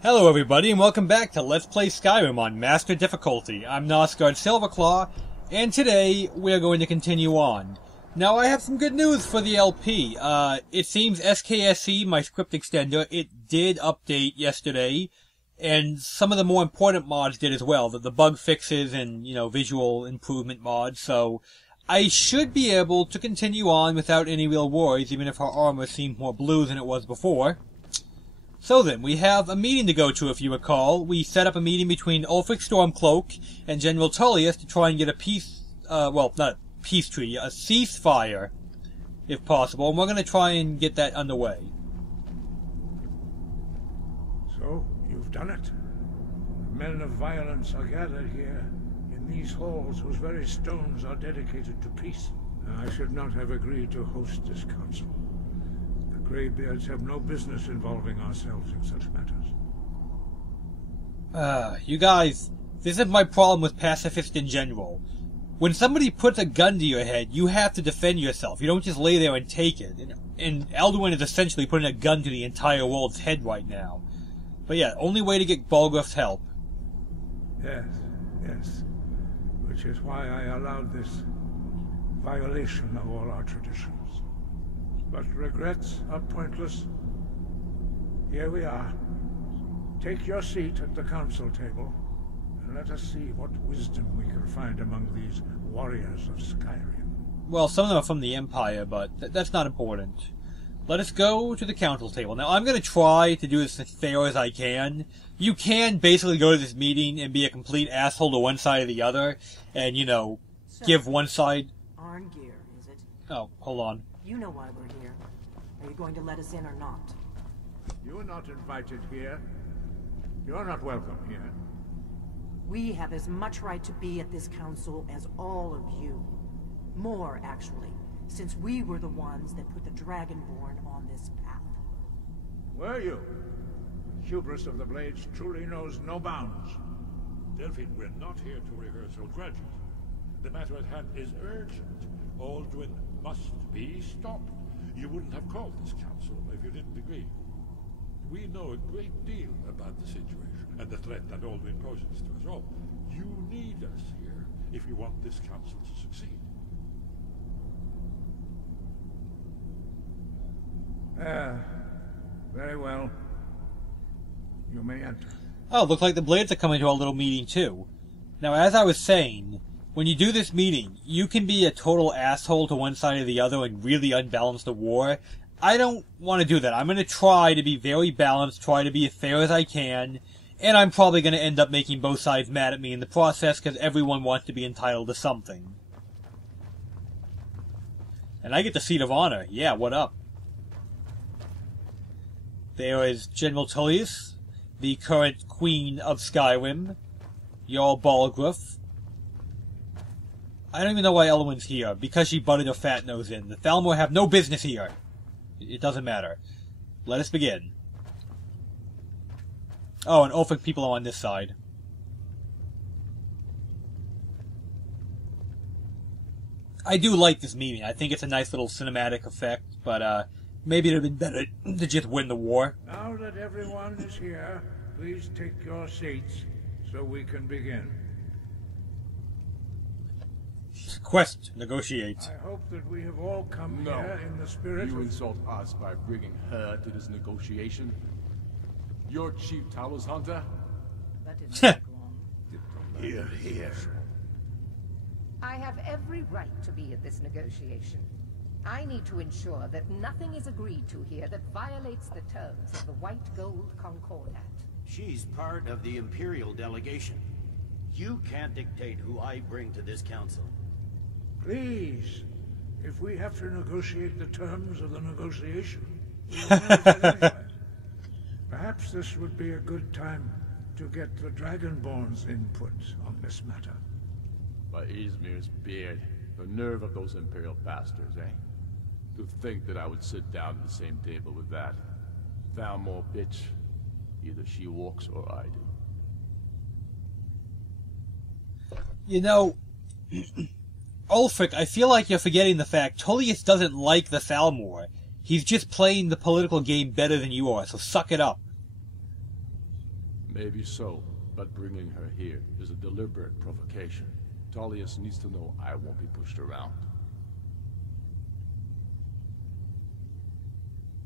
Hello everybody, and welcome back to Let's Play Skyrim on Master Difficulty. I'm Nosgard Silverclaw, and today we're going to continue on. Now I have some good news for the LP. It seems SKSE, my script extender, it did update yesterday, and some of the more important mods did as well, the bug fixes and, visual improvement mods, so I should be able to continue on without any real worries, even if our armor seemed more blue than it was before. So then, we have a meeting to go to, if you recall. We set up a meeting between Ulfric Stormcloak and General Tullius to try and get a peace, well, not a peace treaty, a ceasefire, if possible, and we're going to try and get that underway. So, you've done it. Men of violence are gathered here, in these halls whose very stones are dedicated to peace. I should not have agreed to host this council. Greybeards have no business involving ourselves in such matters. You guys, this is my problem with pacifists in general. When somebody puts a gun to your head, you have to defend yourself. You don't just lay there and take it. And Alduin is essentially putting a gun to the entire world's head right now. But yeah, only way to get Balgruuf's help. Yes. Which is why I allowed this violation of all our traditions. But regrets are pointless. Here we are. Take your seat at the council table, and let us see what wisdom we can find among these warriors of Skyrim. Well, some of them are from the Empire, but that's not important. Let us go to the council table. Now, I'm going to try to do this as fair as I can. You can basically go to this meeting and be a complete asshole to one side or the other, and, So, give one side... Arngeir, is it? Oh, hold on. You know why we're here. Are you going to let us in or not? You are not invited here. You're not welcome here. We have as much right to be at this council as all of you. More, actually, since we were the ones that put the Dragonborn on this path. Were you? The hubris of the Blades truly knows no bounds. Delphine, we're not here to rehearse or graduate. The matter at hand is urgent. Alduin must be stopped. You wouldn't have called this council if you didn't agree. We know a great deal about the situation and the threat that Alduin poses to us all. You need us here if you want this council to succeed. Very well. You may enter. Oh, looks like the Blades are coming to our little meeting, too. Now, as I was saying... when you do this meeting, you can be a total asshole to one side or the other and really unbalance the war. I don't want to do that. I'm going to try to be very balanced, try to be as fair as I can, and I'm probably going to end up making both sides mad at me in the process because everyone wants to be entitled to something. And I get the seat of honor. Yeah, what up? There is General Tullius, the current Queen of Skyrim, Jarl Balgruuf. I don't even know why Elwyn's here, because she butted her fat nose in. The Thalmor have no business here. It doesn't matter. Let us begin. Oh, and Ulfric people are on this side. I do like this meeting. I think it's a nice little cinematic effect, but maybe it would have been better to just win the war. Now that everyone is here, please take your seats so we can begin. Quest, negotiate. I hope that we have all come here in the spirit You of... insult us by bringing her to this negotiation? Your chief Talos hunter? That didn't take long. Here. I have every right to be at this negotiation. I need to ensure that nothing is agreed to here that violates the terms of the White Gold Concordat. She's part of the Imperial delegation. You can't dictate who I bring to this council. Please, if we have to negotiate the terms of the negotiation, we will never get anywhere. Perhaps this would be a good time to get the Dragonborn's input on this matter. By Izmir's beard, the nerve of those Imperial bastards, eh? To think that I would sit down at the same table with that Thalmor bitch. Either she walks or I do. Ulfric, I feel like you're forgetting the fact Tullius doesn't like the Thalmor. He's just playing the political game better than you are, so suck it up. Maybe so, but bringing her here is a deliberate provocation. Tullius needs to know I won't be pushed around.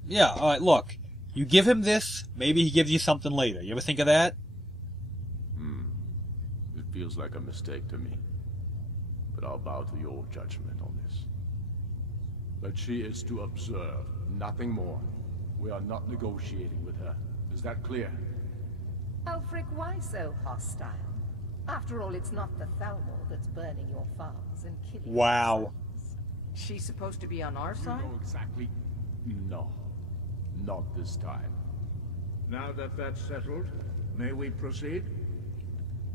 Yeah, alright, look. You give him this, maybe he gives you something later. You ever think of that? It feels like a mistake to me. But I'll bow to your judgment on this. But she is to observe, nothing more. We are not negotiating with her. Is that clear? Ulfric, why so hostile? After all, it's not the Thalmor that's burning your farms and killing Wow. your sons. She's supposed to be on our You side? know exactly. No. Not this time. Now that that's settled, may we proceed?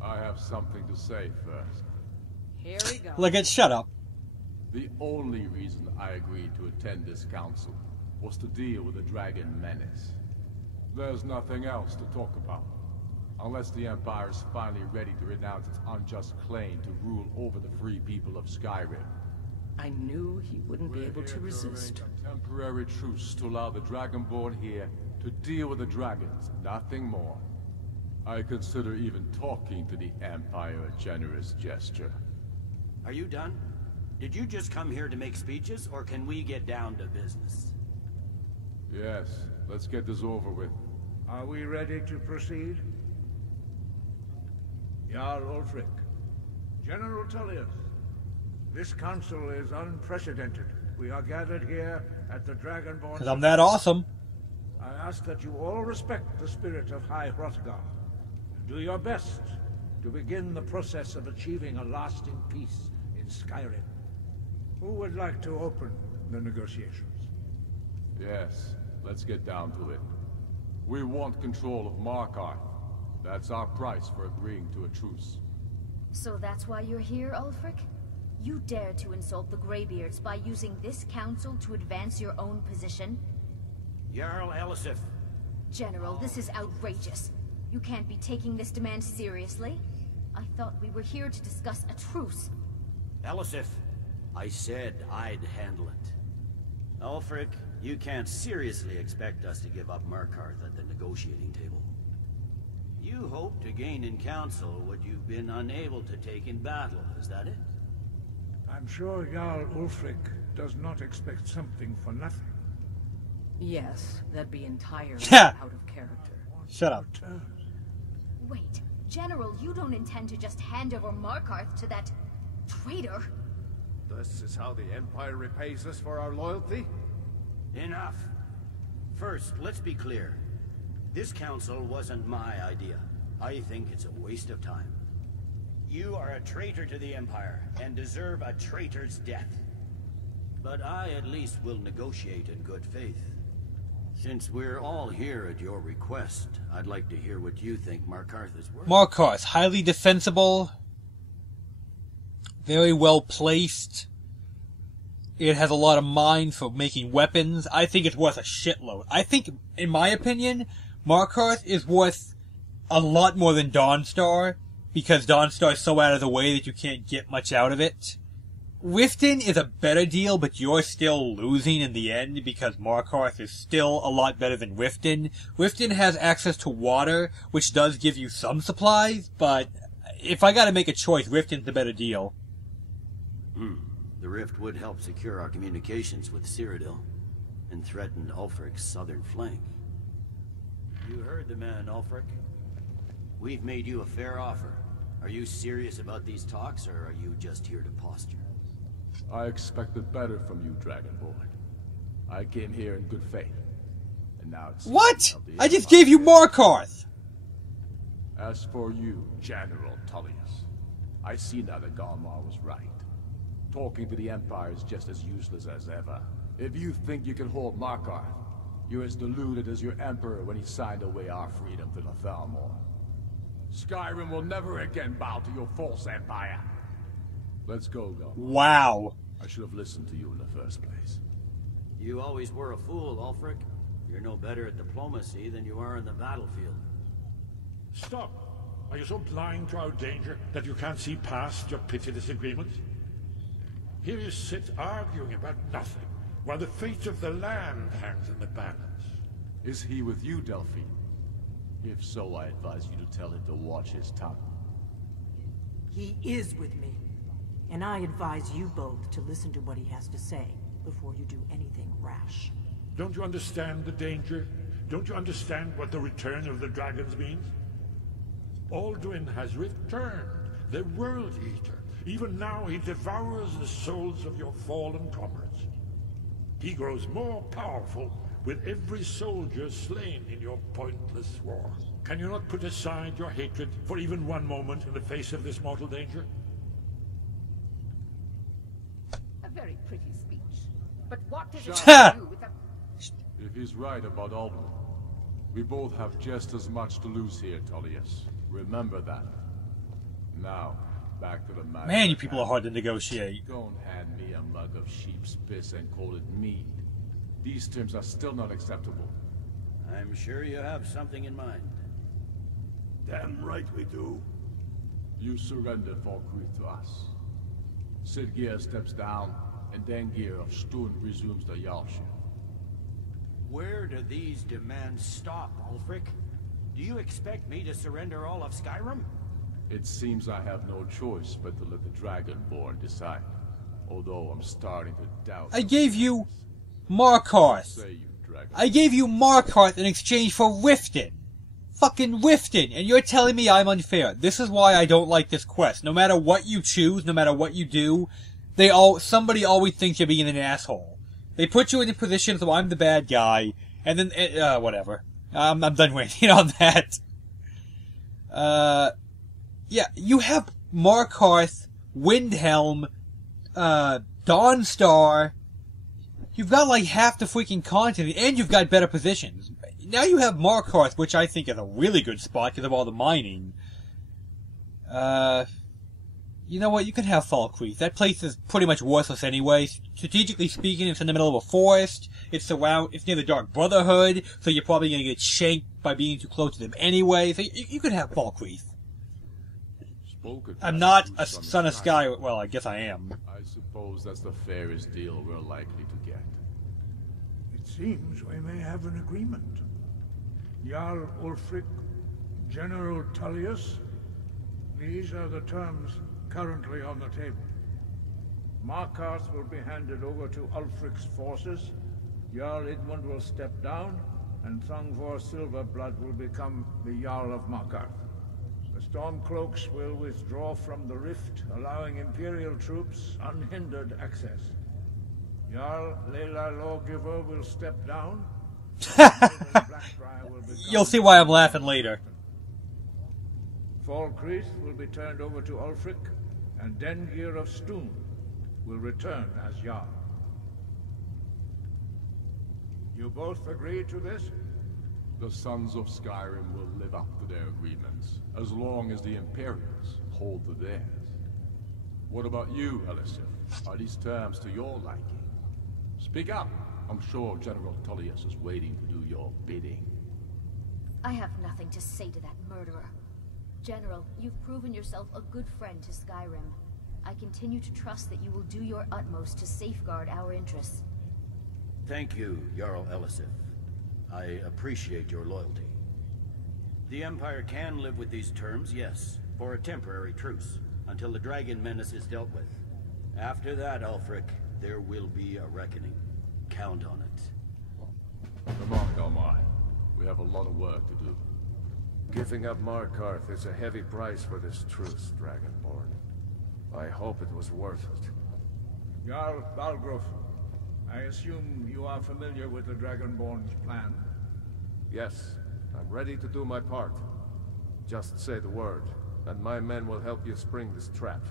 I have something to say first. Here we go. Look at, shut up. The only reason I agreed to attend this council was to deal with the dragon menace. There's nothing else to talk about. Unless the Empire is finally ready to renounce its unjust claim to rule over the free people of Skyrim. I knew he wouldn't be We're able here to resist. arrange a temporary truce to allow the Dragonborn here to deal with the dragons, nothing more. I consider even talking to the Empire a generous gesture. Are you done? Did you just come here to make speeches, or can we get down to business? Yes, let's get this over with. Are we ready to proceed? Jarl Ulfric, General Tullius, this council is unprecedented. We are gathered here at the Dragonborn... Because I'm that awesome. I ask that you all respect the spirit of High Hrothgar. Do your best to begin the process of achieving a lasting peace in Skyrim. Who would like to open the negotiations? Yes, let's get down to it. We want control of Markarth. That's our price for agreeing to a truce. So that's why you're here, Ulfric? You dare to insult the Greybeards by using this council to advance your own position? Jarl Elisif. General, this is outrageous. You can't be taking this demand seriously. I thought we were here to discuss a truce. Elisif, I said I'd handle it. Ulfric, you can't seriously expect us to give up Markarth at the negotiating table. You hope to gain in council what you've been unable to take in battle, is that it? I'm sure Jarl Ulfric does not expect something for nothing. Yes, that'd be entirely Yeah. out of character. Shut up. Wait, General, you don't intend to just hand over Markarth to that traitor? This is how the Empire repays us for our loyalty? Enough. First, let's be clear. This council wasn't my idea. I think it's a waste of time. You are a traitor to the Empire, and deserve a traitor's death. But I at least will negotiate in good faith. Since we're all here at your request, I'd like to hear what you think Markarth is worth. Markarth, highly defensible, very well placed. It has a lot of mine for making weapons. I think it's worth a shitload. I think, in my opinion, Markarth is worth a lot more than Dawnstar, because Dawnstar is so out of the way that you can't get much out of it. Riften is a better deal, but you're still losing in the end, because Markarth is still a lot better than Riften. Riften has access to water, which does give you some supplies, but if I gotta make a choice, Riften's the better deal. The rift would help secure our communications with Cyrodiil, and threaten Ulfric's southern flank. You heard the man, Ulfric. We've made you a fair offer. Are you serious about these talks, or are you just here to posture? I expected better from you, Dragonborn. I came here in good faith. And now it's... What? I just gave you Markarth! As for you, General Tullius, I see now that Galmar was right. Talking to the Empire is just as useless as ever. If you think you can hold Markarth, you're as deluded as your Emperor when he signed away our freedom to the Thalmor. Skyrim will never again bow to your false empire. Let's go, Galmar. Wow. I should have listened to you in the first place. You always were a fool, Ulfric. You're no better at diplomacy than you are in the battlefield. Stop! Are you so blind to our danger that you can't see past your petty disagreements? Here you sit arguing about nothing, while the fate of the land hangs in the balance. Is he with you, Delphine? If so, I advise you to tell him to watch his tongue. He is with me. And I advise you both to listen to what he has to say before you do anything rash. Don't you understand the danger? Don't you understand what the return of the dragons means? Alduin has returned, the World Eater. Even now he devours the souls of your fallen comrades. He grows more powerful with every soldier slain in your pointless war. Can you not put aside your hatred for even one moment in the face of this mortal danger? A very pretty speech. But what does Shut it have to do with the... If he's right about Alduin, we both have just as much to lose here, Tullius. Remember that. Now, back to the matter. Man, you people are hard to negotiate. Don't hand me a mug of sheep's piss and call it mead. These terms are still not acceptable. I'm sure you have something in mind. Damn right we do. You surrender Falkreath to us. Sidgeir steps down, and Dengir of Stun resumes the Jarlship. Where do these demands stop, Ulfric? Do you expect me to surrender all of Skyrim? It seems I have no choice but to let the Dragonborn decide. Although I'm starting to doubt... I gave you Markarth. Say you, Dragon. I gave you Markarth in exchange for Riften. Fucking Riften, and you're telling me I'm unfair. This is why I don't like this quest. No matter what you choose, no matter what you do, somebody always thinks you're being an asshole. They put you in a position so I'm the bad guy, and then, whatever. I'm done waiting on that. Yeah, you have Markarth, Windhelm, Dawnstar. You've got like half the freaking continent, and you've got better positions. Now you have Markarth, which I think is a really good spot because of all the mining. You know what? You can have Falkreath. That place is pretty much worthless anyway. Strategically speaking, it's in the middle of a forest. It's near the Dark Brotherhood, so you're probably going to get shanked by being too close to them anyway. So you could have Falkreath. I'm not a son of Sky. Well, I guess I am. I suppose that's the fairest deal we're likely to get. It seems we may have an agreement. Jarl Ulfric, General Tullius, these are the terms currently on the table. Markarth will be handed over to Ulfric's forces, Jarl Idmund will step down, and Thongvor Silverblood will become the Jarl of Markarth. The Stormcloaks will withdraw from the rift, allowing Imperial troops unhindered access. Jarl Lela Lawgiver will step down. You'll see why I'm laughing later. Falkreath will be turned over to Ulfric, and Dengir of Stun will return as Jarl. You both agree to this? The Sons of Skyrim will live up to their agreements, as long as the Imperials hold to theirs. What about you, Elisif? Are these terms to your liking? Speak up! I'm sure General Tullius is waiting to do your bidding. I have nothing to say to that murderer. General, you've proven yourself a good friend to Skyrim. I continue to trust that you will do your utmost to safeguard our interests. Thank you, Jarl Elisif. I appreciate your loyalty. The Empire can live with these terms, yes, for a temporary truce, until the dragon menace is dealt with. After that, Ulfric, there will be a reckoning. Count on it. Come on, Galmar. We have a lot of work to do. Giving up Markarth is a heavy price for this truce, Dragonborn. I hope it was worth it. Jarl Balgruuf, I assume you are familiar with the Dragonborn's plan? Yes, I'm ready to do my part. Just say the word, and my men will help you spring this trap.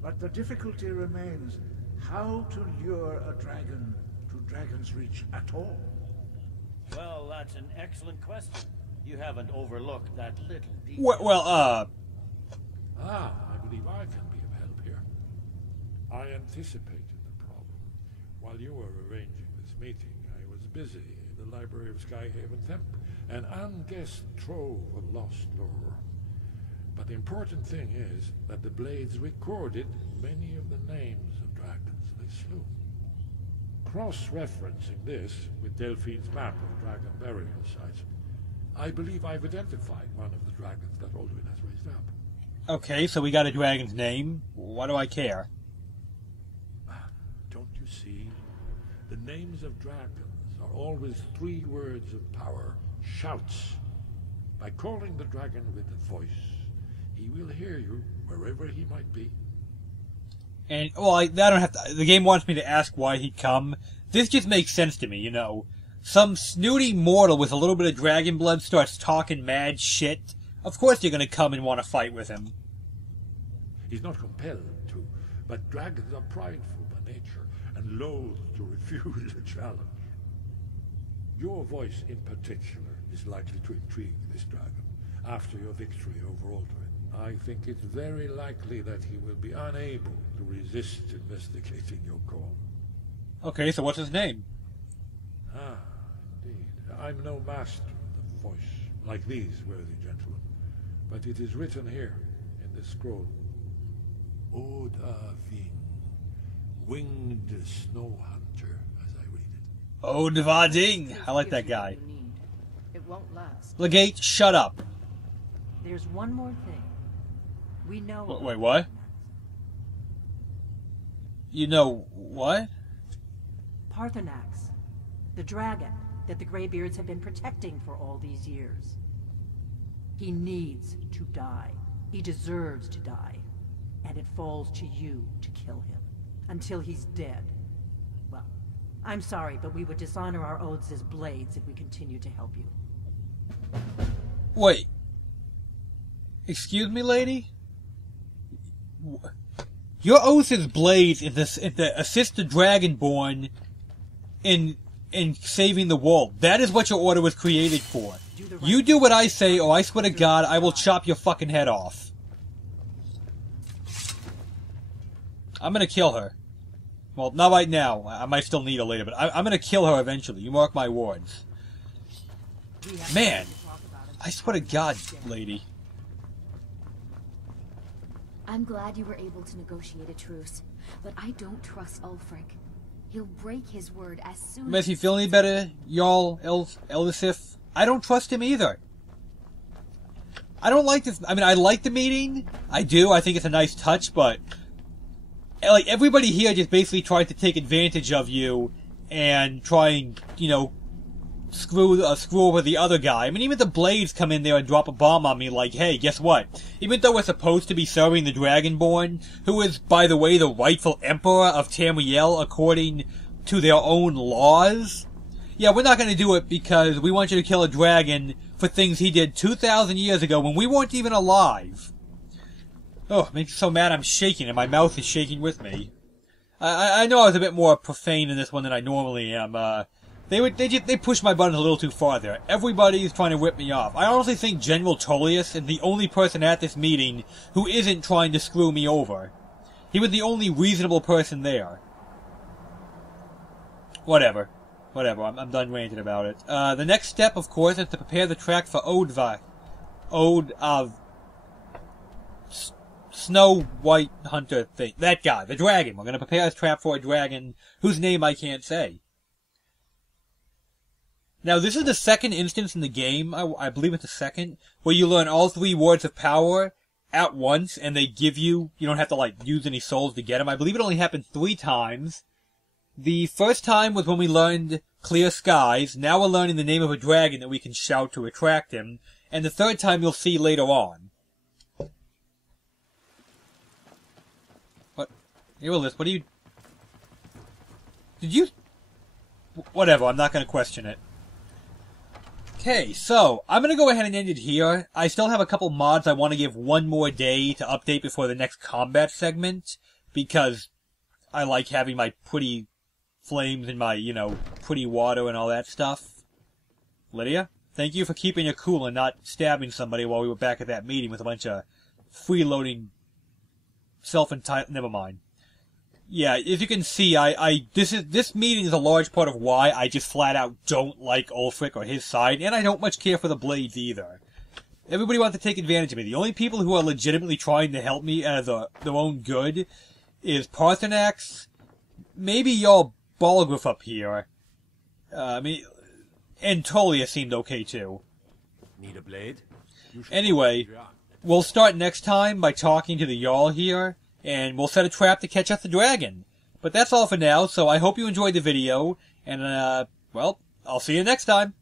But the difficulty remains how to lure a dragon to Dragon's Reach at all. Well, that's an excellent question. You haven't overlooked that little detail. I believe I can be of help here. I anticipated the problem. While you were arranging this meeting, I was busy in the library of Skyhaven Temple, an unguessed trove of lost lore. But the important thing is that the Blades recorded many of the names of dragons they slew. Cross-referencing this with Delphine's map of dragon burial sites, I believe I've identified one of the dragons that Alduin has raised up. Okay, so we got a dragon's name. Why do I care? Don't you see? The names of dragons are always 3 words of power. Shouts. By calling the dragon with a voice, he will hear you wherever he might be. And, well, I don't have to... The game wants me to ask why he'd come. This just makes sense to me, you know. Some snooty mortal with a little bit of dragon blood starts talking mad shit. Of course you're gonna come and want to fight with him. He's not compelled to, but dragons are prideful by nature and loath to refuse a challenge. Your voice in particular is likely to intrigue this dragon after your victory over Alduin. I think it's very likely that he will be unable to resist investigating your call. Okay, so what's his name? Ah, indeed. I'm no master of the voice, like these worthy gentlemen, but it is written here in this scroll. Odaving, winged snow hunter, as I read it. Odaving! I like that guy. It won't last. Legate, shut up. There's one more thing. We know... Wait, what? You know what? Parthenax, the dragon that the Greybeards have been protecting for all these years. He needs to die. He deserves to die. And it falls to you to kill him. Until he's dead. Well, I'm sorry, but we would dishonor our oaths as blades if we continue to help you. Wait. Excuse me, lady? Your oath as blades is to assist the Dragonborn in saving the world. That is what your order was created for. You do what I say, or I swear to God, I will chop your fucking head off. I'm gonna kill her. Well, not right now. I might still need her later, but I'm gonna kill her eventually. You mark my words. Man, I swear to God, lady. I'm glad you were able to negotiate a truce, but I don't trust Ulfric. He'll break his word as soon as... Makes you feel any better, y'all, Eldisif? I don't trust him either. I don't like this. I mean, I like the meeting. I do. I think it's a nice touch, but... like, everybody here just basically tried to take advantage of you and try and, you know, screw over the other guy. I mean, even the Blades come in there and drop a bomb on me like, hey, guess what? Even though we're supposed to be serving the Dragonborn, who is, by the way, the rightful Emperor of Tamriel according to their own laws, yeah, we're not going to do it because we want you to kill a dragon for things he did 2,000 years ago when we weren't even alive. Oh, it makes me so mad I'm shaking and my mouth is shaking with me. I know I was a bit more profane in this one than I normally am. They pushed my buttons a little too far there. Everybody's trying to rip me off. I honestly think General Tullius is the only person at this meeting who isn't trying to screw me over. He was the only reasonable person there. Whatever. I'm done ranting about it. The next step, of course, is to prepare the track for Snow White Hunter thing. That guy, the dragon. We're going to prepare his trap for a dragon whose name I can't say. Now, this is the second instance in the game, I believe it's the second, where you learn all 3 words of power at once, and they give you don't have to, like, use any souls to get them. I believe it only happened 3 times. The first time was when we learned Clear Skies. Now we're learning the name of a dragon that we can shout to attract him. And the third time you'll see later on. What? Hey, Willis, what do you... Did you... Whatever, I'm not going to question it. Okay, so, I'm going to go ahead and end it here. I still have a couple mods I want to give one more day to update before the next combat segment, because I like having my pretty flames and my, pretty water and all that stuff. Lydia, thank you for keeping your cool and not stabbing somebody while we were back at that meeting with a bunch of freeloading, self-entitled... Never mind. Yeah, as you can see, this meeting is a large part of why I just flat out don't like Ulfric or his side, and I don't much care for the Blades either. Everybody wants to take advantage of me. The only people who are legitimately trying to help me as their own good is Parthenax, maybe y'all Balgruuf up here, and Tullius seemed okay too. Need a blade? Anyway, we'll start next time by talking to the Jarl here, and we'll set a trap to catch us the dragon. But that's all for now, so I hope you enjoyed the video, and, well, I'll see you next time.